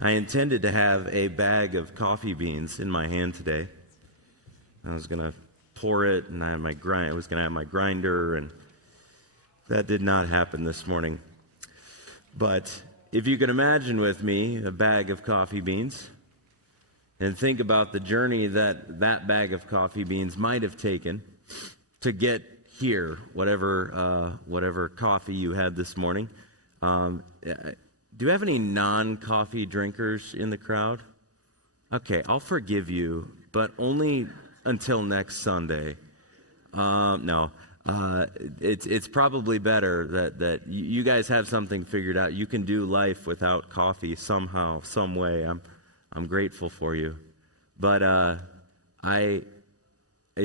I intended to have a bag of coffee beans in my hand today. I was going to pour it, and I was going to have my grinder, and that did not happen this morning. But if you can imagine with me a bag of coffee beans, and think about the journey that bag of coffee beans might have taken to get here, whatever coffee you had this morning. Do you have any non-coffee drinkers in the crowd? Okay, I'll forgive you, but only until next Sunday. No, it's probably better that you guys have something figured out. You can do life without coffee somehow, some way. I'm grateful for you, but I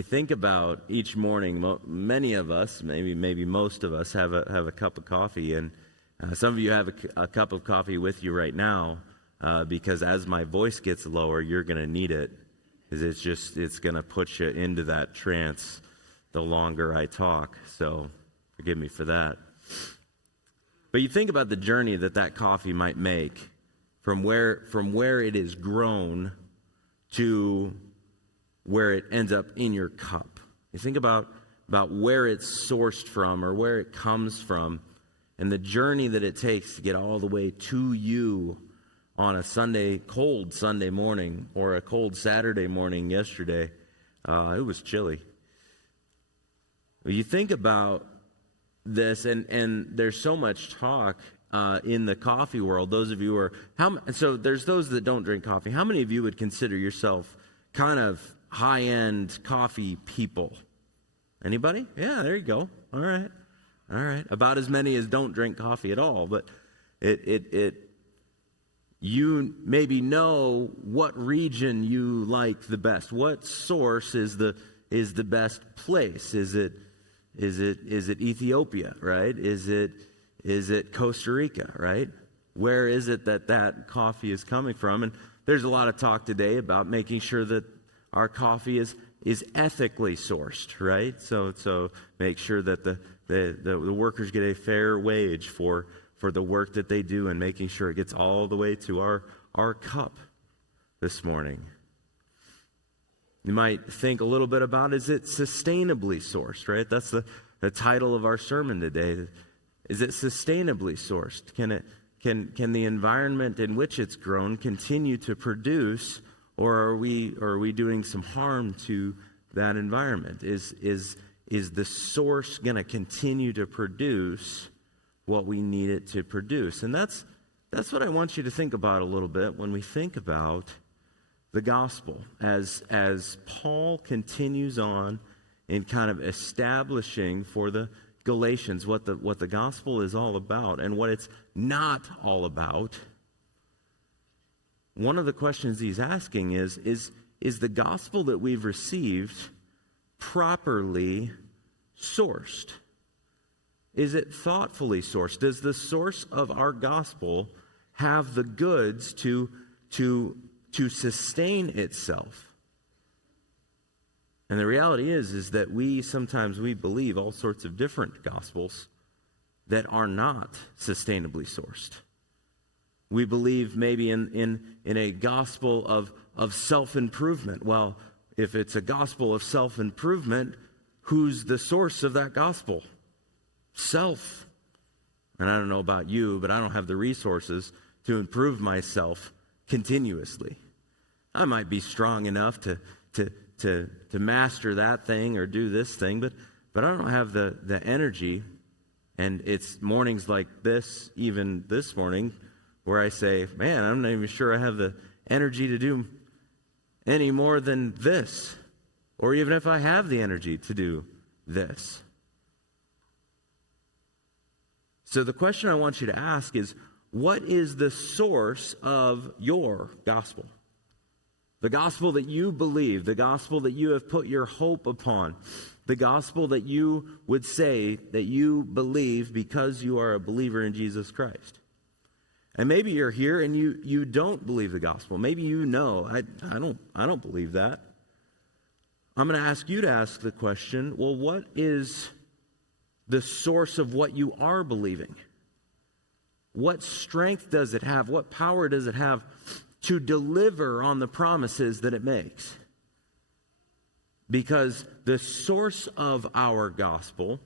think about each morning. Many of us, maybe most of us, have a cup of coffee, and some of you have a cup of coffee with you right now, because as my voice gets lower, you're going to need it, because it's going to put you into that trance the longer I talk. So forgive me for that. But you think about the journey that coffee might make from where it is grown to where it ends up in your cup. You think about where it's sourced from or where it comes from, and the journey that it takes to get all the way to you on a cold Sunday morning, or a cold Saturday morning yesterday. It was chilly. You think about this, and there's so much talk in the coffee world. Those of you so there's those that don't drink coffee. How many of you would consider yourself kind of high-end coffee people? Anybody? Yeah, there you go. All right. About as many as don't drink coffee at all. But you maybe know what region you like the best. What source is the best place? Is it Ethiopia, right? Is it Costa Rica, right? Where is it that coffee is coming from? And there's a lot of talk today about making sure that our coffee is ethically sourced, right? So make sure that the workers get a fair wage for the work that they do, and making sure it gets all the way to our cup this morning. You might think a little bit about, is it sustainably sourced, right? That's the title of our sermon today. Is it sustainably sourced? Can the environment in which it's grown continue to produce, or are we doing some harm to that environment? Is the source going to continue to produce what we need it to produce? And that's what I want you to think about a little bit when we think about the gospel, as Paul continues on in kind of establishing for the Galatians what the gospel is all about and what it's not all about. One of the questions he's asking is the gospel that we've received properly sourced? Is it thoughtfully sourced? Does the source of our gospel have the goods to sustain itself? And the reality is that sometimes we believe all sorts of different gospels that are not sustainably sourced. We believe maybe in a gospel of self-improvement. Well, if it's a gospel of self-improvement, who's the source of that gospel? Self. And I don't know about you, but I don't have the resources to improve myself continuously. I might be strong enough to master that thing or do this thing, but I don't have the energy. And it's mornings like this, even this morning, where I say, man, I'm not even sure I have the energy to do any more than this, or even if I have the energy to do this. So the question I want you to ask is, what is the source of your gospel? The gospel that you believe, the gospel that you have put your hope upon, the gospel that you would say that you believe because you are a believer in Jesus Christ. And maybe you're here and you don't believe the gospel. Maybe you know, I don't believe that. I'm going to ask you to ask the question, well, what is the source of what you are believing? what strength does it have? What power does it have to deliver on the promises that it makes? Because the source of our gospel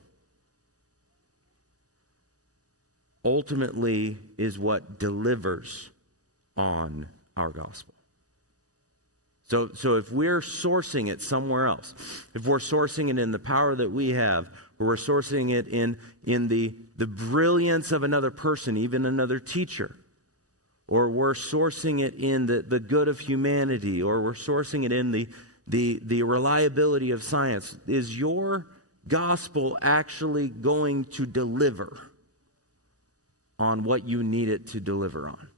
ultimately is what delivers on our gospel. So if we're sourcing it somewhere else, if we're sourcing it in the power that we have, or we're sourcing it in the brilliance of another person, even another teacher, or we're sourcing it in the good of humanity, or we're sourcing it in the reliability of science, is your gospel actually going to deliver on what you need it to deliver on?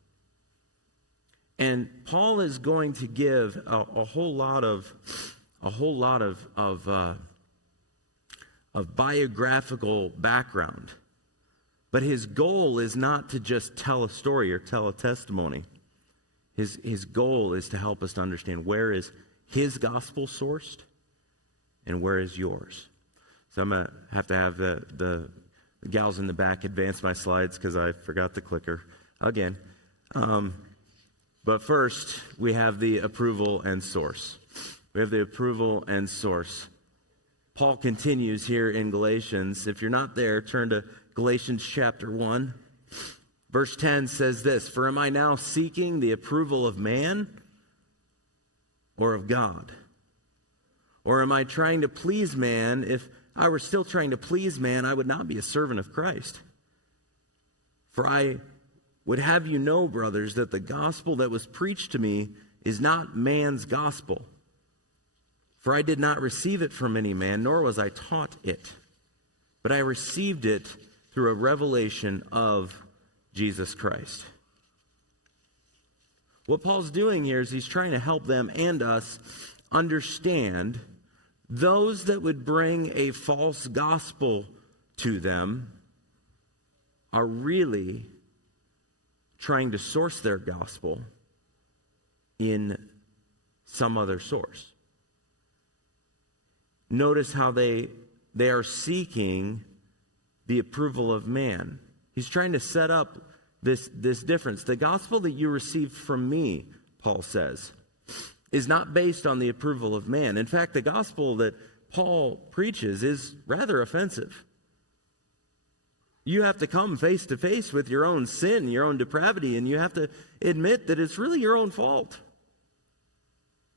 And Paul is going to give a whole lot of biographical background, but his goal is not to just tell a story or tell a testimony. His goal is to help us to understand where is his gospel sourced and where is yours. So I'm gonna have to have the gals in the back advance my slides because I forgot the clicker again. But first, we have the approval and source. We have the approval and source. Paul continues here in Galatians. If you're not there, turn to Galatians chapter 1. Verse 10 says this, "For am I now seeking the approval of man or of God? Or am I trying to please man? If I were still trying to please man, I would not be a servant of Christ. For I would have you know, brothers, that the gospel that was preached to me is not man's gospel. For I did not receive it from any man, nor was I taught it. But I received it through a revelation of Jesus Christ." What Paul's doing here is he's trying to help them and us understand those that would bring a false gospel to them are really trying to source their gospel in some other source. Notice how they are seeking the approval of man. He's trying to set up this difference. The gospel that you received from me, Paul says, is not based on the approval of man. In fact, the gospel that Paul preaches is rather offensive. You have to come face to face with your own sin, your own depravity, and you have to admit that it's really your own fault.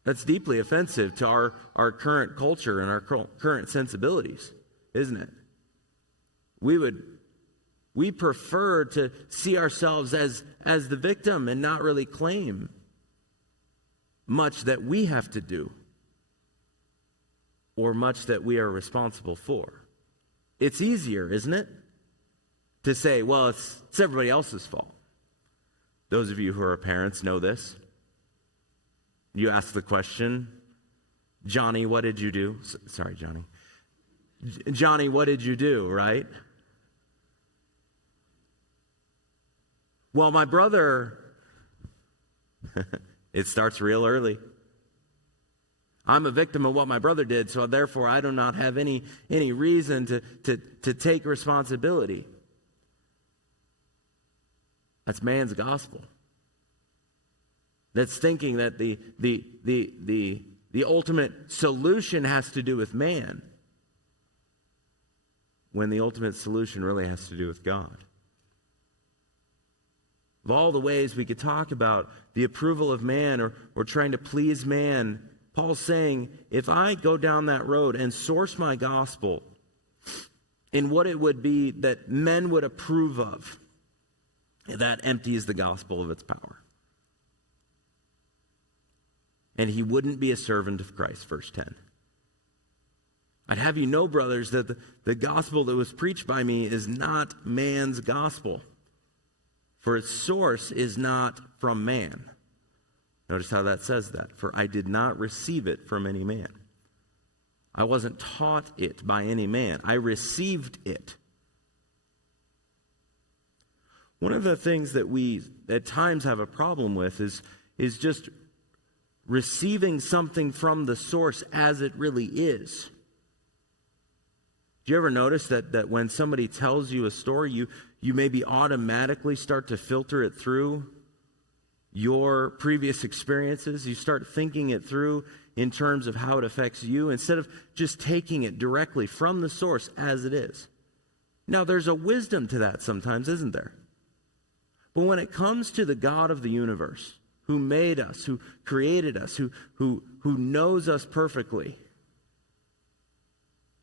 That's deeply offensive to our current culture and our current sensibilities, isn't it? We prefer to see ourselves as the victim and not really claim much that we have to do or much that we are responsible for. It's easier, isn't it, to say, well, it's everybody else's fault. Those of you who are parents know this. You ask the question, Johnny, what did you do? Sorry, Johnny. Johnny, what did you do, right? Well, my brother, it starts real early. I'm a victim of what my brother did, so therefore I do not have any reason to take responsibility. That's man's gospel. That's thinking that the ultimate solution has to do with man, when the ultimate solution really has to do with God. Of all the ways we could talk about the approval of man or trying to please man, Paul's saying, if I go down that road and source my gospel in what it would be that men would approve of, that empties the gospel of its power. And he wouldn't be a servant of Christ, verse 10. I'd have you know, brothers, that the gospel that was preached by me is not man's gospel, for its source is not from man. Notice how that says that. For I did not receive it from any man. I wasn't taught it by any man. I received it. One of the things that we at times have a problem with is just receiving something from the source as it really is. Do you ever notice that when somebody tells you a story, you maybe automatically start to filter it through your previous experiences. You start thinking it through in terms of how it affects you instead of just taking it directly from the source as it is. Now, there's a wisdom to that sometimes, isn't there? But when it comes to the God of the universe, who made us, who created us, who knows us perfectly,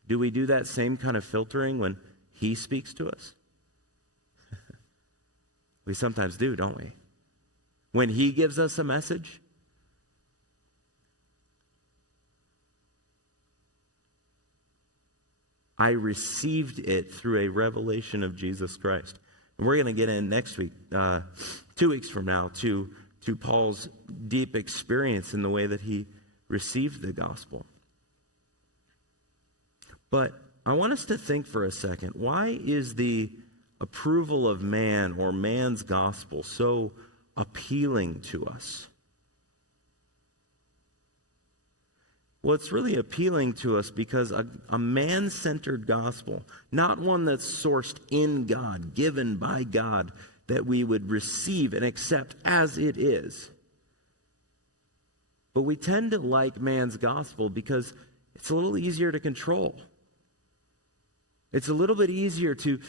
do we do that same kind of filtering when he speaks to us? We sometimes do, don't we? When he gives us a message, I received it through a revelation of Jesus Christ. And we're going to get in next week, 2 weeks from now, to Paul's deep experience in the way that he received the gospel. But I want us to think for a second, why is the approval of man or man's gospel so appealing to us? Well, it's really appealing to us because a man-centered gospel, not one that's sourced in God, given by God, that we would receive and accept as it is. But we tend to like man's gospel because it's a little easier to control. It's a little bit easier to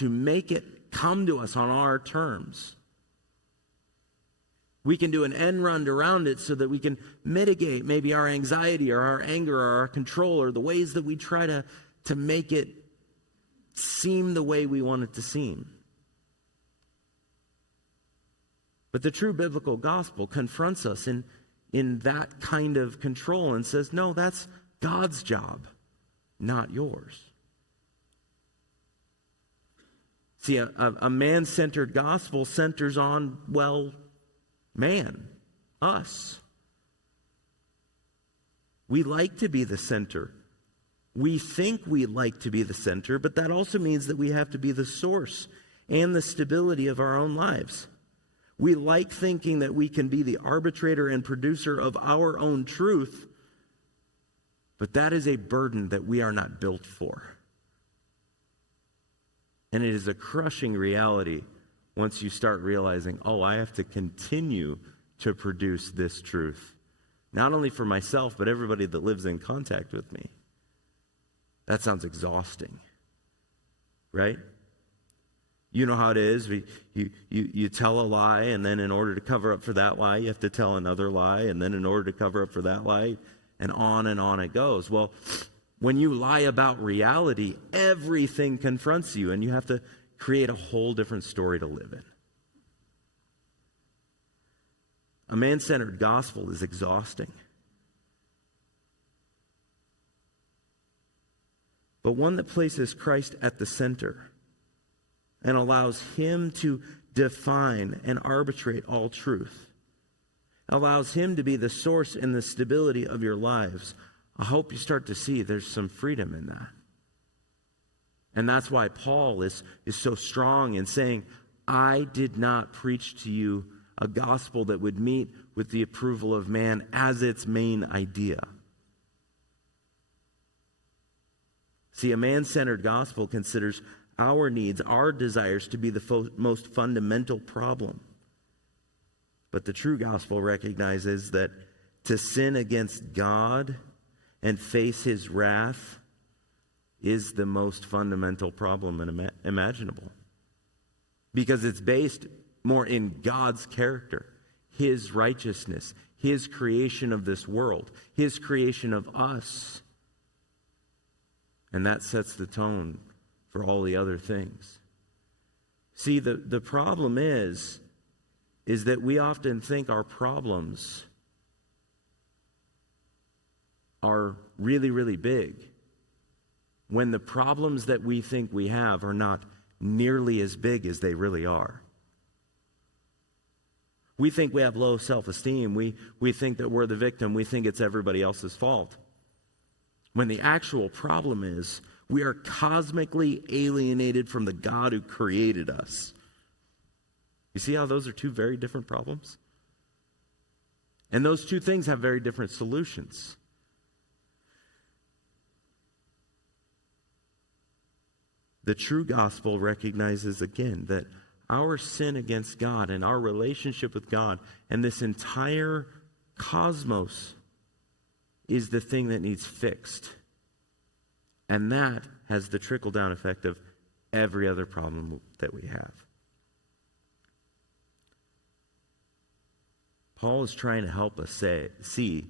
make it come to us on our terms. We can do an end run around it so that we can mitigate maybe our anxiety or our anger or our control or the ways that we try to make it seem the way we want it to seem. But the true biblical gospel confronts us in that kind of control and says, no, that's God's job, not yours. See, a man-centered gospel centers on, well, man, us. We like to be the center. We think we like to be the center, but that also means that we have to be the source and the stability of our own lives. We like thinking that we can be the arbitrator and producer of our own truth, but that is a burden that we are not built for. And it is a crushing reality once you start realizing, oh, I have to continue to produce this truth. Not only for myself, but everybody that lives in contact with me. That sounds exhausting, right? You know how it is. You tell a lie, and then in order to cover up for that lie, you have to tell another lie, and then in order to cover up for that lie, and on it goes. Well, when you lie about reality, everything confronts you, and you have to create a whole different story to live in. A man-centered gospel is exhausting. But one that places Christ at the center and allows him to define and arbitrate all truth, allows him to be the source and the stability of your lives, I hope you start to see there's some freedom in that. And that's why Paul is so strong in saying, I did not preach to you a gospel that would meet with the approval of man as its main idea. See, a man-centered gospel considers our needs, our desires to be the most fundamental problem. But the true gospel recognizes that to sin against God and face his wrath is the most fundamental problem imaginable. Because it's based more in God's character, his righteousness, his creation of this world, his creation of us. And that sets the tone for all the other things. See, the problem is that we often think our problems are really, really big, when the problems that we think we have are not nearly as big as they really are. We think we have low self-esteem. We think that we're the victim. We think it's everybody else's fault. When the actual problem is, we are cosmically alienated from the God who created us. You see how those are two very different problems? And those two things have very different solutions. The true gospel recognizes again that our sin against God and our relationship with God and this entire cosmos is the thing that needs fixed. And that has the trickle-down effect of every other problem that we have. Paul is trying to help us see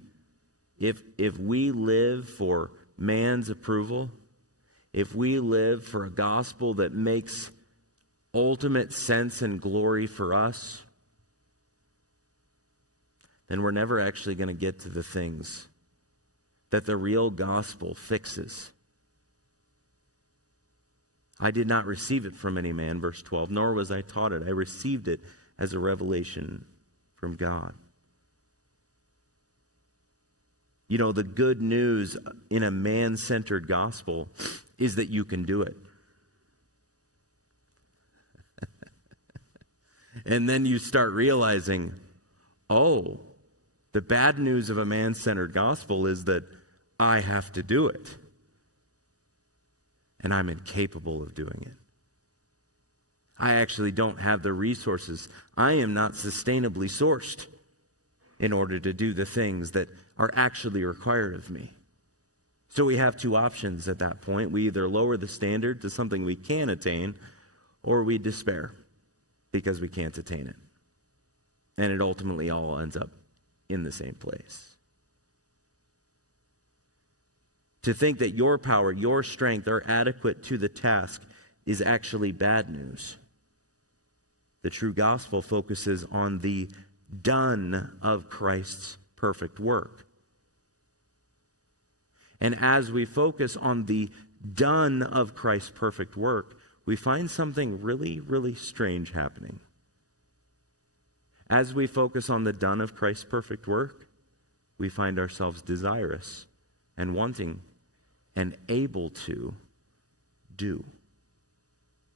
if we live for man's approval, if we live for a gospel that makes ultimate sense and glory for us, then we're never actually going to get to the things that the real gospel fixes. I did not receive it from any man, verse 12, nor was I taught it. I received it as a revelation from God. You know, the good news in a man-centered gospel is that you can do it. And then you start realizing, oh, the bad news of a man-centered gospel is that I have to do it. And I'm incapable of doing it. I actually don't have the resources. I am not sustainably sourced in order to do the things that are actually required of me. So we have two options at that point. We either lower the standard to something we can attain, or we despair because we can't attain it. And it ultimately all ends up in the same place. To think that your power, your strength are adequate to the task is actually bad news. The true gospel focuses on the done of Christ's perfect work. And as we focus on the done of Christ's perfect work, we find something really, really strange happening. As we focus on the done of Christ's perfect work, we find ourselves desirous and wanting and able to do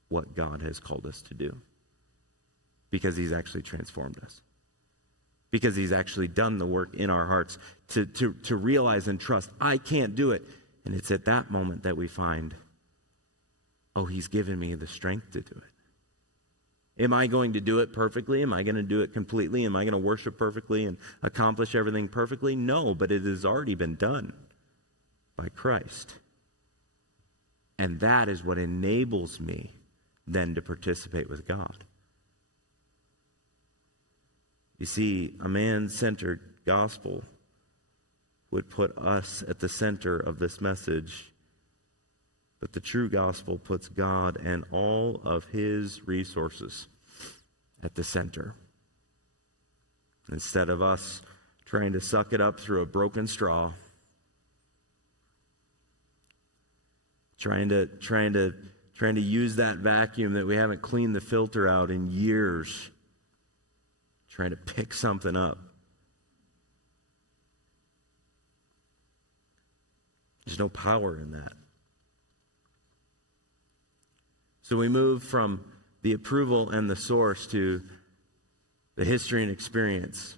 what God has called us to do. Because he's actually transformed us. Because he's actually done the work in our hearts to realize and trust, I can't do it. And it's at that moment that we find, oh, he's given me the strength to do it. Am I going to do it perfectly? Am I going to do it completely? Am I going to worship perfectly and accomplish everything perfectly? No, but it has already been done by Christ. And that is what enables me then to participate with God. You see, a man-centered gospel would put us at the center of this message, but the true gospel puts God and all of his resources at the center. Instead of us trying to suck it up through a broken straw, trying to use that vacuum that we haven't cleaned the filter out in years, trying to pick something up. There's no power in that. So we move from the approval and the source to the history and experience.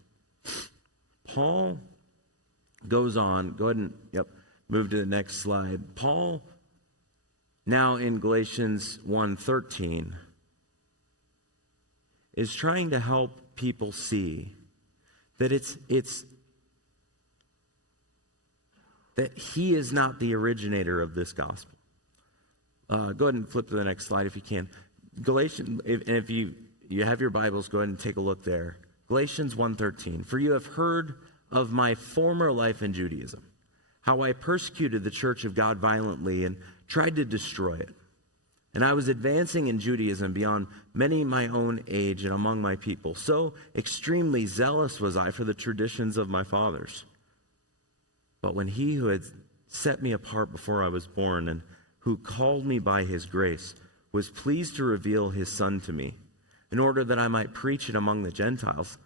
Paul goes on. Go ahead and move to the next slide. Paul, now in Galatians 1:13, is trying to help people see that it's that he is not the originator of this gospel. Go ahead and flip to the next slide if you can. Galatians, if you have your Bibles, go ahead and take a look there. Galatians 1:13. For you have heard of my former life in Judaism, how I persecuted the church of God violently and tried to destroy it. And I was advancing in Judaism beyond many my own age and among my people. So extremely zealous was I for the traditions of my fathers. But when he who had set me apart before I was born and who called me by his grace was pleased to reveal his Son to me in order that I might preach it among the Gentiles,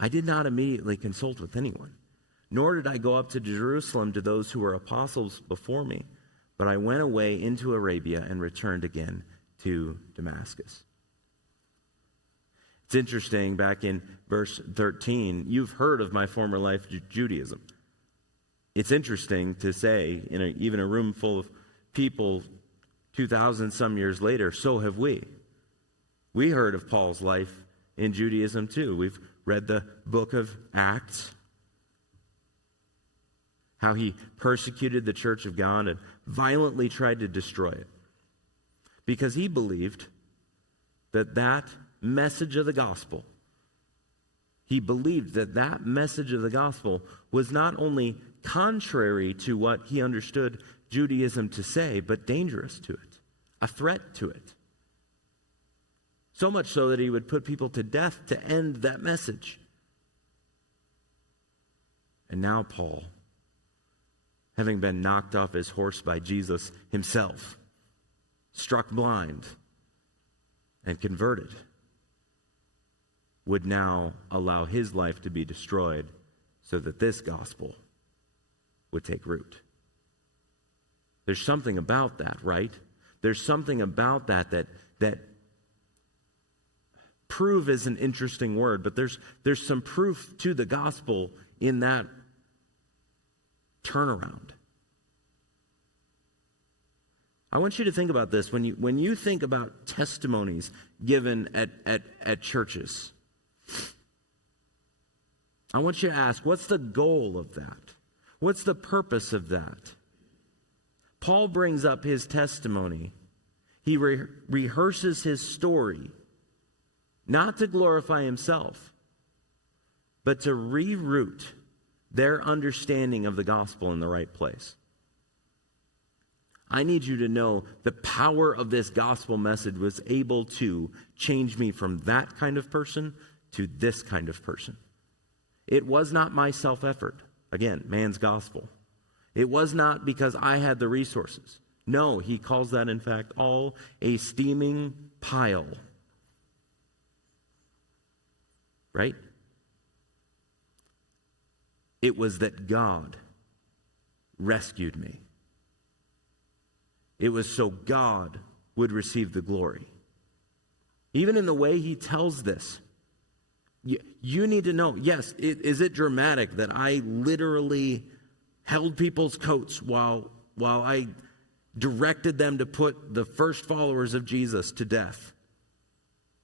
I did not immediately consult with anyone, nor did I go up to Jerusalem to those who were apostles before me. But I went away into Arabia and returned again to Damascus. It's interesting, back in verse 13, you've heard of my former life, Judaism. It's interesting to say, in even a room full of people 2,000 some years later, so have we. We heard of Paul's life in Judaism too. We've read the book of Acts, how he persecuted the church of God and violently tried to destroy it because he believed that message of the gospel, that message of the gospel was not only contrary to what he understood Judaism to say, but dangerous to it, a threat to it. So much so that he would put people to death to end that message. And now Paul, having been knocked off his horse by Jesus himself, struck blind and converted, would now allow his life to be destroyed so that this gospel would take root. There's something about that, right? There's something about that prove is an interesting word, but there's some proof to the gospel in that turnaround. I want you to think about this. When you think about testimonies given at churches, I want you to ask, what's the goal of that? What's the purpose of that? Paul brings up his testimony. He rehearses his story, not to glorify himself, but to reroute their understanding of the gospel in the right place. I need you to know the power of this gospel message was able to change me from that kind of person to this kind of person. It was not my self-effort. Again, man's gospel. It was not because I had the resources. No, he calls that, in fact, all a steaming pile. Right? It was that God rescued me. It was so God would receive the glory. Even in the way he tells this, you need to know, yes, is it dramatic that I literally held people's coats while I directed them to put the first followers of Jesus to death?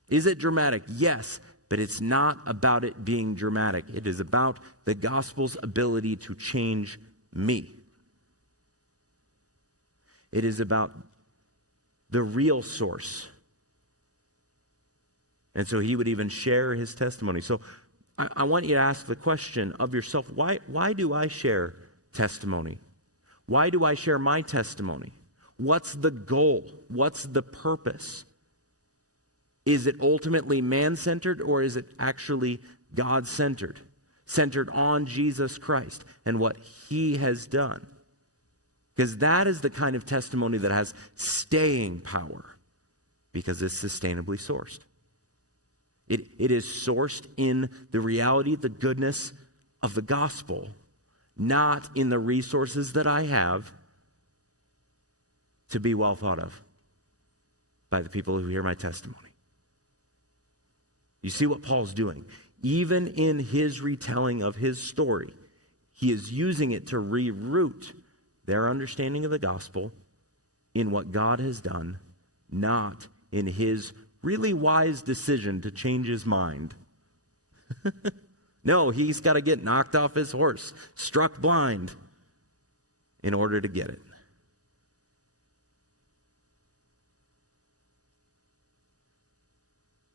Is it dramatic? Yes, but it's not about it being dramatic. It is about the gospel's ability to change me. It is about the real source. And so he would even share his testimony. So I want you to ask the question of yourself, why do I share testimony? Why do I share my testimony? What's the goal? What's the purpose? Is it ultimately man-centered, or is it actually God-centered? Centered on Jesus Christ and what he has done. Because that is the kind of testimony that has staying power, because it's sustainably sourced. It is sourced in the reality, the goodness of the gospel, not in the resources that I have to be well thought of by the people who hear my testimony. You see what Paul's doing? Even in his retelling of his story, he is using it to reroute their understanding of the gospel in what God has done, not in his really wise decision to change his mind. No, he's got to get knocked off his horse, struck blind, in order to get it.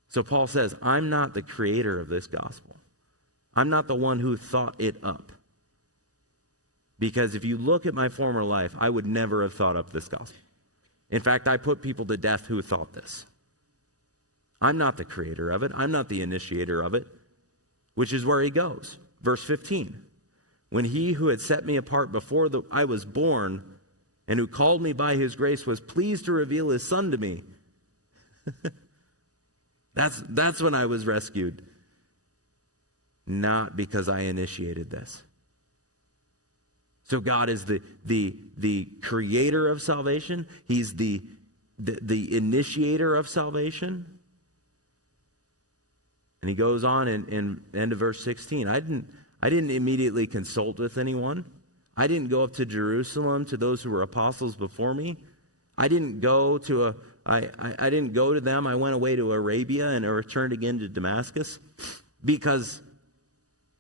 So Paul says, I'm not the creator of this gospel. I'm not the one who thought it up. Because if you look at my former life, I would never have thought up this gospel. In fact, I put people to death who thought this. I'm not the creator of it. I'm not the initiator of it, which is where he goes. Verse 15, when he who had set me apart before I was born and who called me by his grace was pleased to reveal his son to me. That's when I was rescued. Not because I initiated this. So God is the creator of salvation. He's the initiator of salvation. And he goes on in end of verse 16. I didn't immediately consult with anyone. I didn't go up to Jerusalem to those who were apostles before me. I didn't go to I didn't go to them. I went away to Arabia and I returned again to Damascus because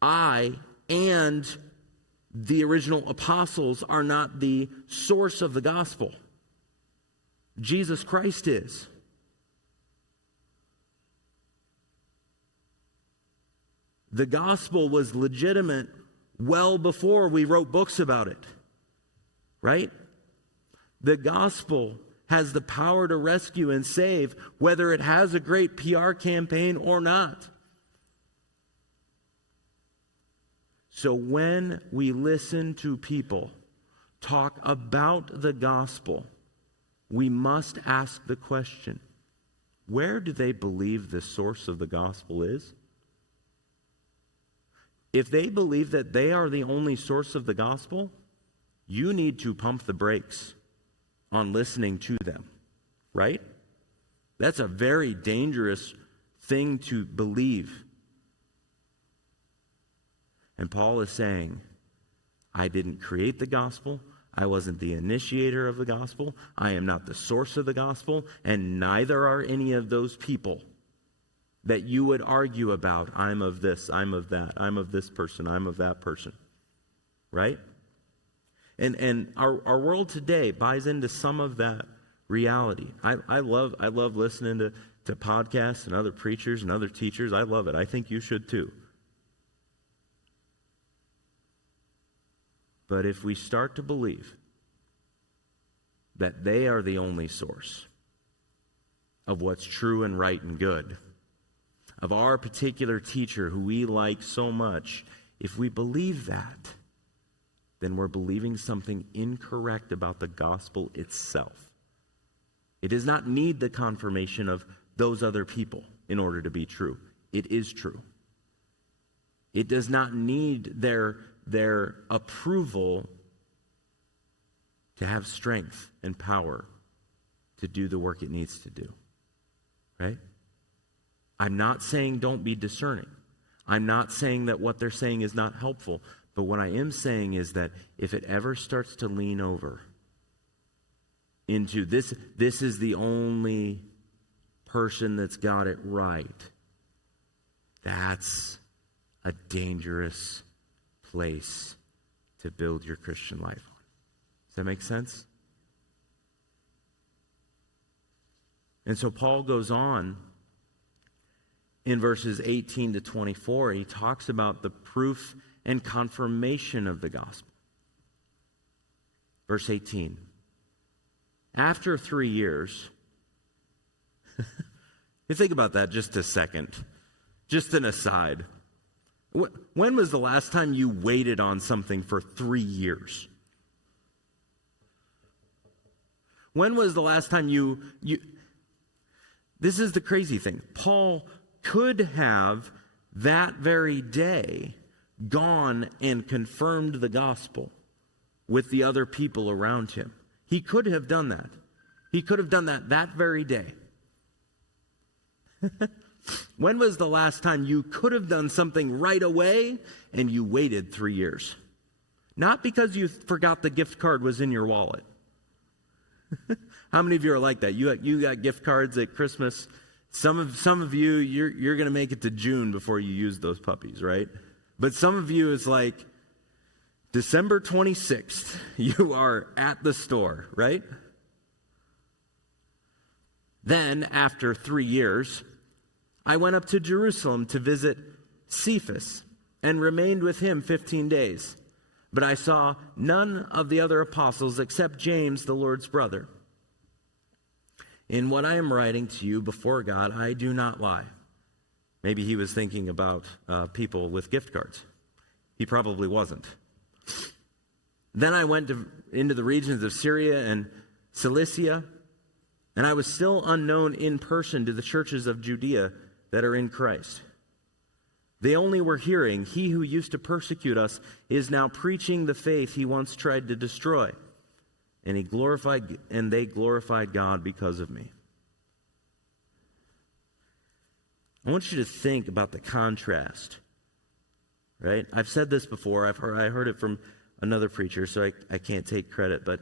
I and the original apostles are not the source of the gospel. Jesus Christ is. The gospel was legitimate well before we wrote books about it, right? The gospel has the power to rescue and save, whether it has a great PR campaign or not. So when we listen to people talk about the gospel, we must ask the question, where do they believe the source of the gospel is? If they believe that they are the only source of the gospel, you need to pump the brakes on listening to them, right? That's a very dangerous thing to believe. And Paul is saying, I didn't create the gospel. I wasn't the initiator of the gospel. I am not the source of the gospel, and neither are any of those people that you would argue about. I'm of this, I'm of that, I'm of this person, I'm of that person, right? And our world today buys into some of that reality. I love listening to podcasts and other preachers and other teachers. I love it. I think you should too. But if we start to believe that they are the only source of what's true and right and good, of our particular teacher who we like so much, if we believe that, then we're believing something incorrect about the gospel itself. It does not need the confirmation of those other people in order to be true. It is true. It does not need their approval to have strength and power to do the work it needs to do. Right? I'm not saying don't be discerning. I'm not saying that what they're saying is not helpful. But what I am saying is that if it ever starts to lean over into this is the only person that's got it right, that's a dangerous place to build your Christian life on. Does that make sense? And so Paul goes on in verses 18 to 24. He talks about the proof and confirmation of the gospel. Verse 18. After 3 years, you think about that just a second. Just an aside. When was the last time you waited on something for 3 years? When was the last time you This is the crazy thing. Paul could have that very day gone and confirmed the gospel with the other people around him. He could have done that. He could have done that very day. When was the last time you could have done something right away and you waited 3 years? Not because you forgot the gift card was in your wallet. How many of you are like that? You got gift cards at Christmas. Some of you, you're going to make it to June before you use those puppies, right? But some of you is like December 26th, you are at the store, right? Then, after 3 years, I went up to Jerusalem to visit Cephas and remained with him 15 days. But I saw none of the other apostles except James, the Lord's brother. In what I am writing to you before God, I do not lie. Maybe he was thinking about people with gift cards. He probably wasn't. Then I went into the regions of Syria and Cilicia, and I was still unknown in person to the churches of Judea that are in Christ. They only were hearing, he who used to persecute us is now preaching the faith he once tried to destroy. And they glorified God because of me. I want you to think about the contrast, right? I've said this before. I heard it from another preacher, so I can't take credit. But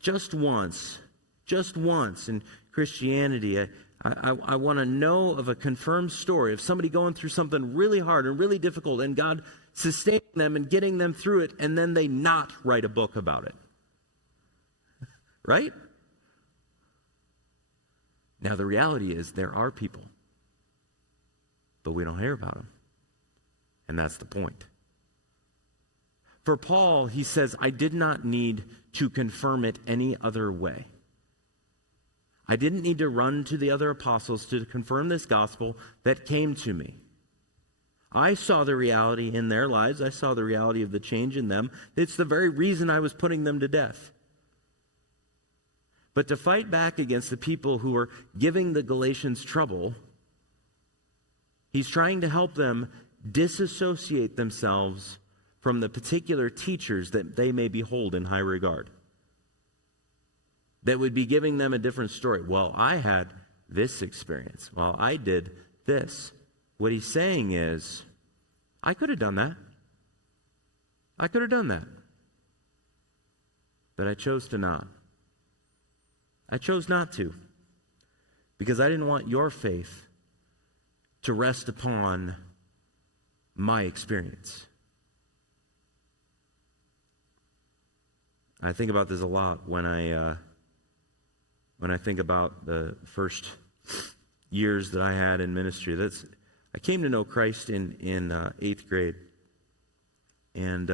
just once just once in Christianity. I want to know of a confirmed story of somebody going through something really hard and really difficult and God sustaining them and getting them through it, and then they not write a book about it. Right? Now the reality is there are people, but we don't hear about them. And that's the point. For Paul, he says, I did not need to confirm it any other way. I didn't need to run to the other apostles to confirm this gospel that came to me. I saw the reality in their lives. I saw the reality of the change in them. It's the very reason I was putting them to death. But to fight back against the people who are giving the Galatians trouble, he's trying to help them disassociate themselves from the particular teachers that they may hold in high regard, that would be giving them a different story. Well, I had this experience. Well, I did this. What he's saying is, I could have done that. I could have done that. But I chose to not. I chose not to, because I didn't want your faith to rest upon my experience. I think about this a lot when I think about the first years that I had in ministry. I came to know Christ in 8th grade, and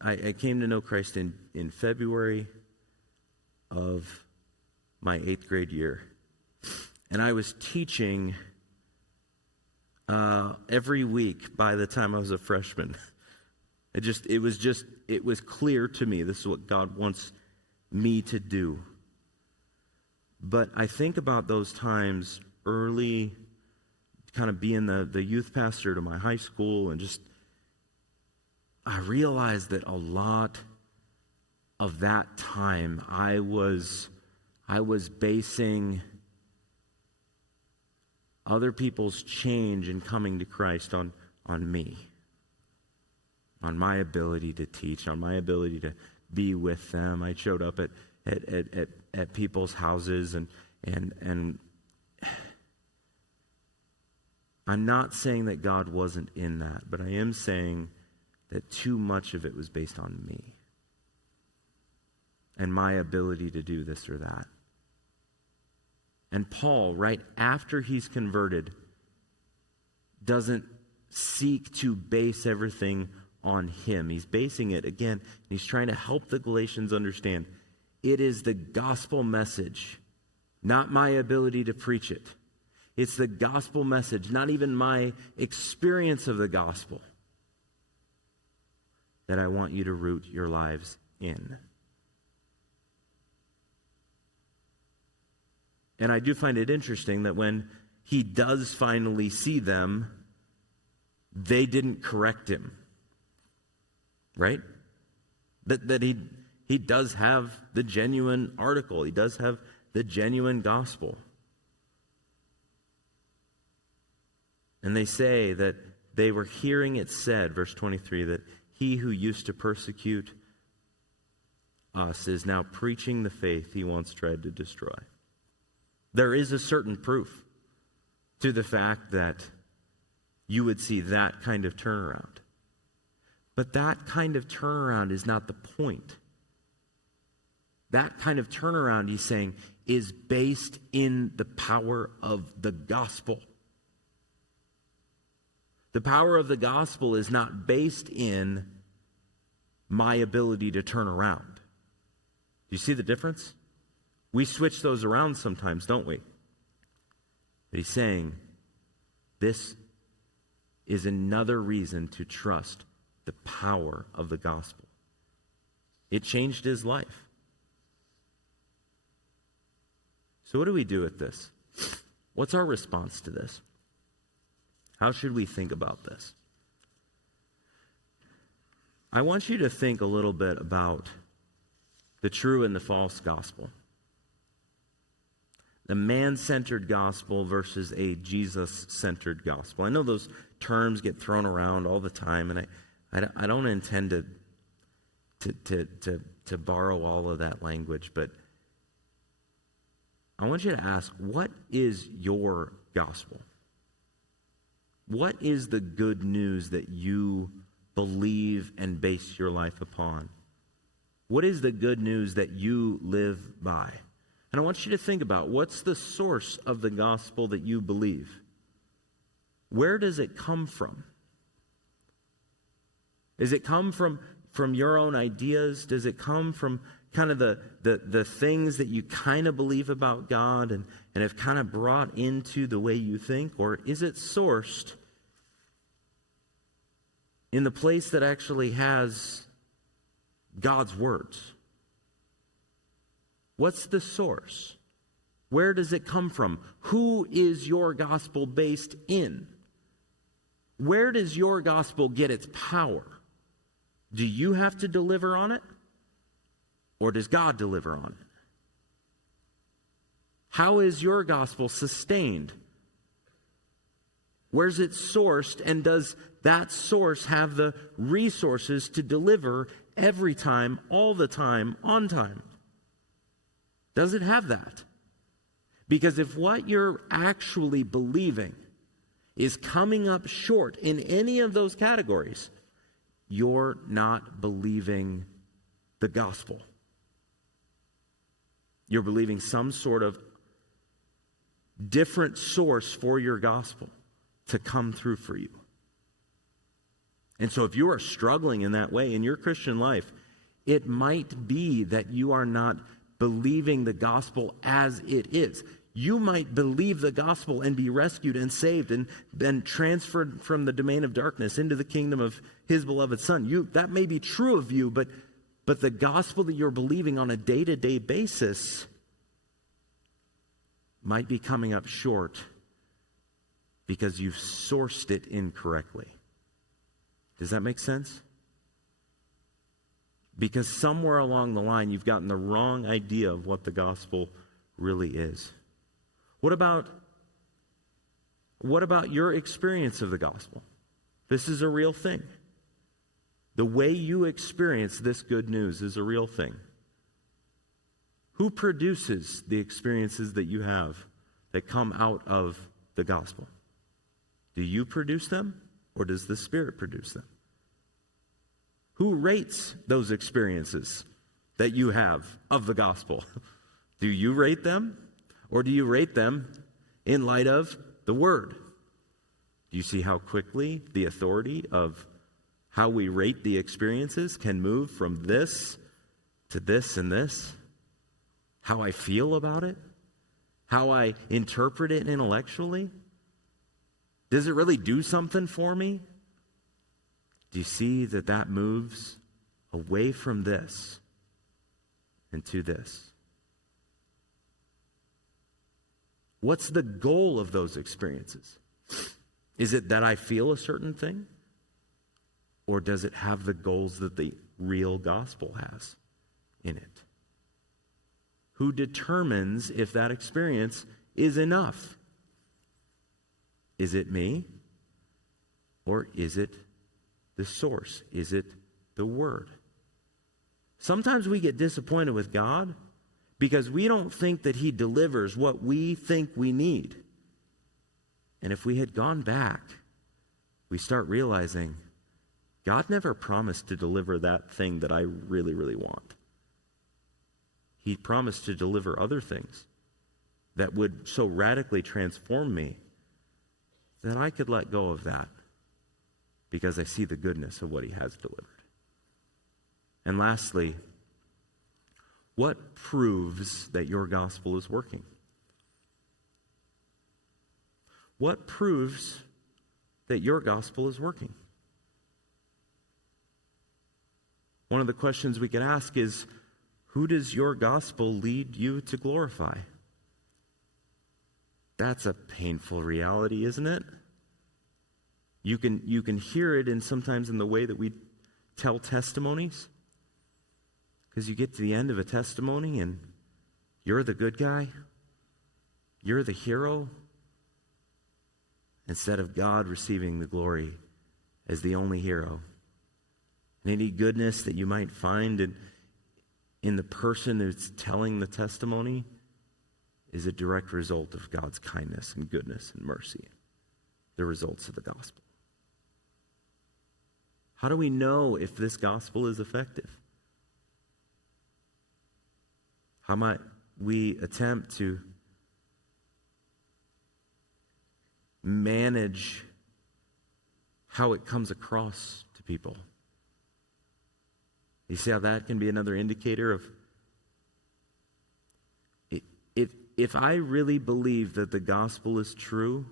I came to know Christ in February of my 8th grade year. And I was teaching every week by the time I was a freshman. It was clear to me this is what God wants me to do. But I think about those times early, kind of being the youth pastor to my high school, and just I realized that a lot of that time I was basing other people's change in coming to Christ on me, on my ability to teach, on my ability to be with them. I showed up at people's houses, and I'm not saying that God wasn't in that, but I am saying that too much of it was based on me and my ability to do this or that. And Paul, right after he's converted, doesn't seek to base everything on him. He's basing it, again, he's trying to help the Galatians understand it is the gospel message, not my ability to preach it. It's the gospel message, not even my experience of the gospel, that I want you to root your lives in. And I do find it interesting that when he does finally see them, they didn't correct him. Right? That he does have the genuine article. He does have the genuine gospel. And they say that they were hearing it said, verse 23, that he who used to persecute us is now preaching the faith he once tried to destroy. There is a certain proof to the fact that you would see that kind of turnaround. But that kind of turnaround is not the point. That kind of turnaround, he's saying, is based in the power of the gospel. The power of the gospel is not based in my ability to turn around. Do you see the difference? We switch those around sometimes, don't we? But he's saying this is another reason to trust the power of the gospel. It changed his life. So what do we do with this? What's our response to this? How should we think about this? I want you to think a little bit about the true and the false gospel. The man-centered gospel versus a Jesus-centered gospel. I know those terms get thrown around all the time, and I don't intend to borrow all of that language, but I want you to ask, what is your gospel? What is the good news that you believe and base your life upon? What is the good news that you live by? And I want you to think about, what's the source of the gospel that you believe? Where does it come from? Does it come from your own ideas? Does it come from kind of the things that you kind of believe about God and have kind of brought into the way you think? Or is it sourced in the place that actually has God's words? What's the source? Where does it come from? Who is your gospel based in? Where does your gospel get its power? Do you have to deliver on it? Or does God deliver on it? How is your gospel sustained? Where's it sourced, and does that source have the resources to deliver every time, all the time, on time? Does it have that? Because if what you're actually believing is coming up short in any of those categories, you're not believing the gospel. You're believing some sort of different source for your gospel to come through for you. And so if you are struggling in that way in your Christian life, it might be that you are not believing the gospel as it is. You might believe the gospel and be rescued and saved and then transferred from the domain of darkness into the kingdom of his beloved Son. That may be true of you, but the gospel that you're believing on a day-to-day basis might be coming up short because you've sourced it incorrectly. Does that make sense? Because somewhere along the line, you've gotten the wrong idea of what the gospel really is. What about your experience of the gospel? This is a real thing. The way you experience this good news is a real thing. Who produces the experiences that you have that come out of the gospel? Do you produce them, or does the Spirit produce them? Who rates those experiences that you have of the gospel? Do you rate them, or do you rate them in light of the Word? Do you see how quickly the authority of how we rate the experiences can move from this to this and this? How I feel about it? How I interpret it intellectually? Does it really do something for me? Do you see that moves away from this and to this? What's the goal of those experiences? Is it that I feel a certain thing? Or does it have the goals that the real gospel has in it? Who determines if that experience is enough? Is it me? Or is it the source? Is it the Word? Sometimes we get disappointed with God because we don't think that He delivers what we think we need. And if we had gone back, we start realizing God never promised to deliver that thing that I really, really want. He promised to deliver other things that would so radically transform me that I could let go of that because I see the goodness of what He has delivered. And lastly, what proves that your gospel is working? What proves that your gospel is working? One of the questions we could ask is, who does your gospel lead you to glorify? That's a painful reality, isn't it? You can hear it sometimes in the way that we tell testimonies. Because you get to the end of a testimony and you're the good guy. You're the hero. Instead of God receiving the glory as the only hero. And any goodness that you might find in the person who's telling the testimony is a direct result of God's kindness and goodness and mercy, the results of the gospel. How do we know if this gospel is effective? How might we attempt to manage how it comes across to people? You see how that can be another indicator of if I really believe that the gospel is true,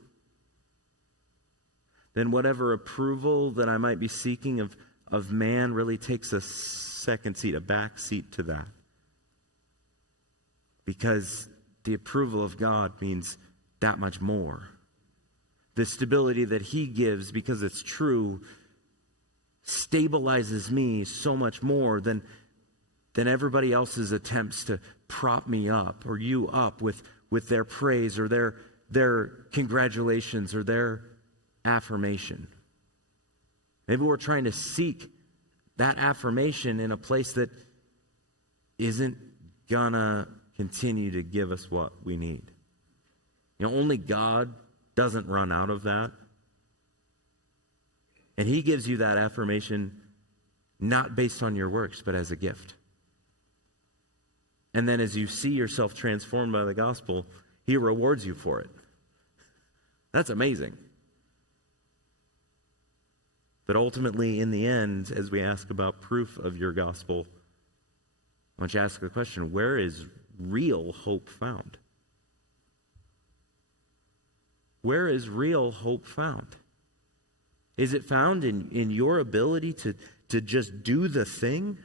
then whatever approval that I might be seeking of man really takes a second seat, a back seat to that. Because the approval of God means that much more. The stability that he gives, because it's true, stabilizes me so much more than everybody else's attempts to prop me up or you up with their praise or their congratulations or their affirmation. Maybe we're trying to seek that affirmation in a place that isn't gonna continue to give us what we need. Only God doesn't run out of that. And he gives you that affirmation not based on your works, but as a gift. And then as you see yourself transformed by the gospel, he rewards you for it. That's amazing. But ultimately, in the end, as we ask about proof of your gospel, I want you to ask the question, where is real hope found? Where is real hope found? Is it found in your ability to just do the thing?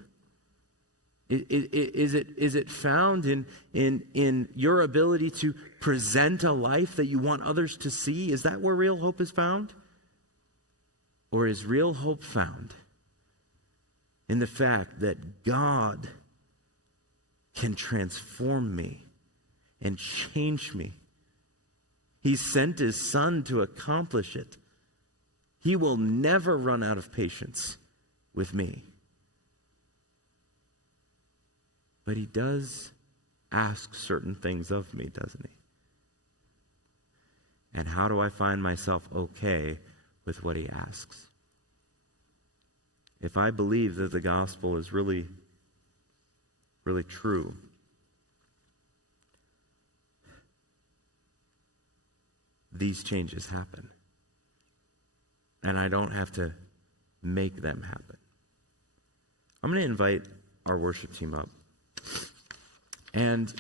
Is it found in your ability to present a life that you want others to see? Is that where real hope is found? Or is real hope found in the fact that God can transform me and change me? He sent his Son to accomplish it. He will never run out of patience with me. But he does ask certain things of me, doesn't he? And how do I find myself okay with what he asks? If I believe that the gospel is really, really true, these changes happen. And I don't have to make them happen. I'm going to invite our worship team up. And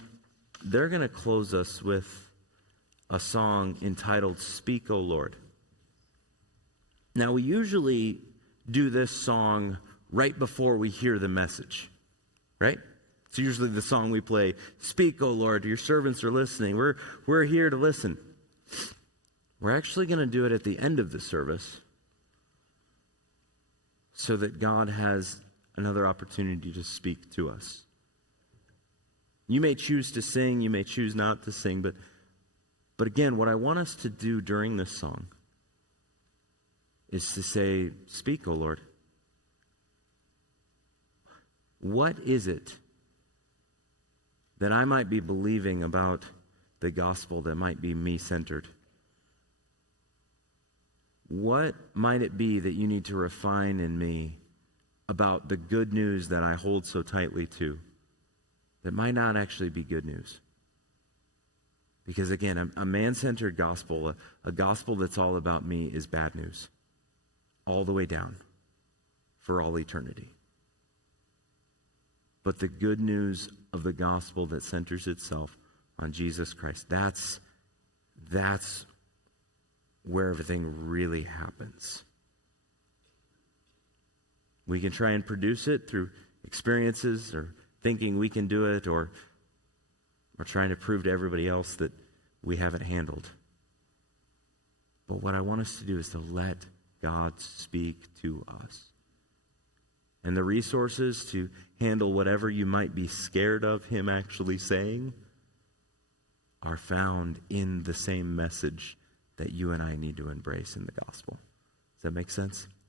they're going to close us with a song entitled Speak, O Lord. Now, we usually do this song right before we hear the message, right? It's usually the song we play, Speak, O Lord, your servants are listening. We're here to listen. We're actually going to do it at the end of the service so that God has another opportunity to speak to us. You may choose to sing, you may choose not to sing, but again, what I want us to do during this song is to say, Speak, O Lord. What is it that I might be believing about the gospel that might be me-centered? What might it be that you need to refine in me about the good news that I hold so tightly to that might not actually be good news? Because again, a man-centered gospel, a gospel that's all about me is bad news. All the way down for all eternity. But the good news of the gospel that centers itself on Jesus Christ, that's where everything really happens. We can try and produce it through experiences or thinking we can do it or trying to prove to everybody else that we haven't handled. But what I want us to do is to let God speak to us. And the resources to handle whatever you might be scared of him actually saying are found in the same message that you and I need to embrace in the gospel. Does that make sense?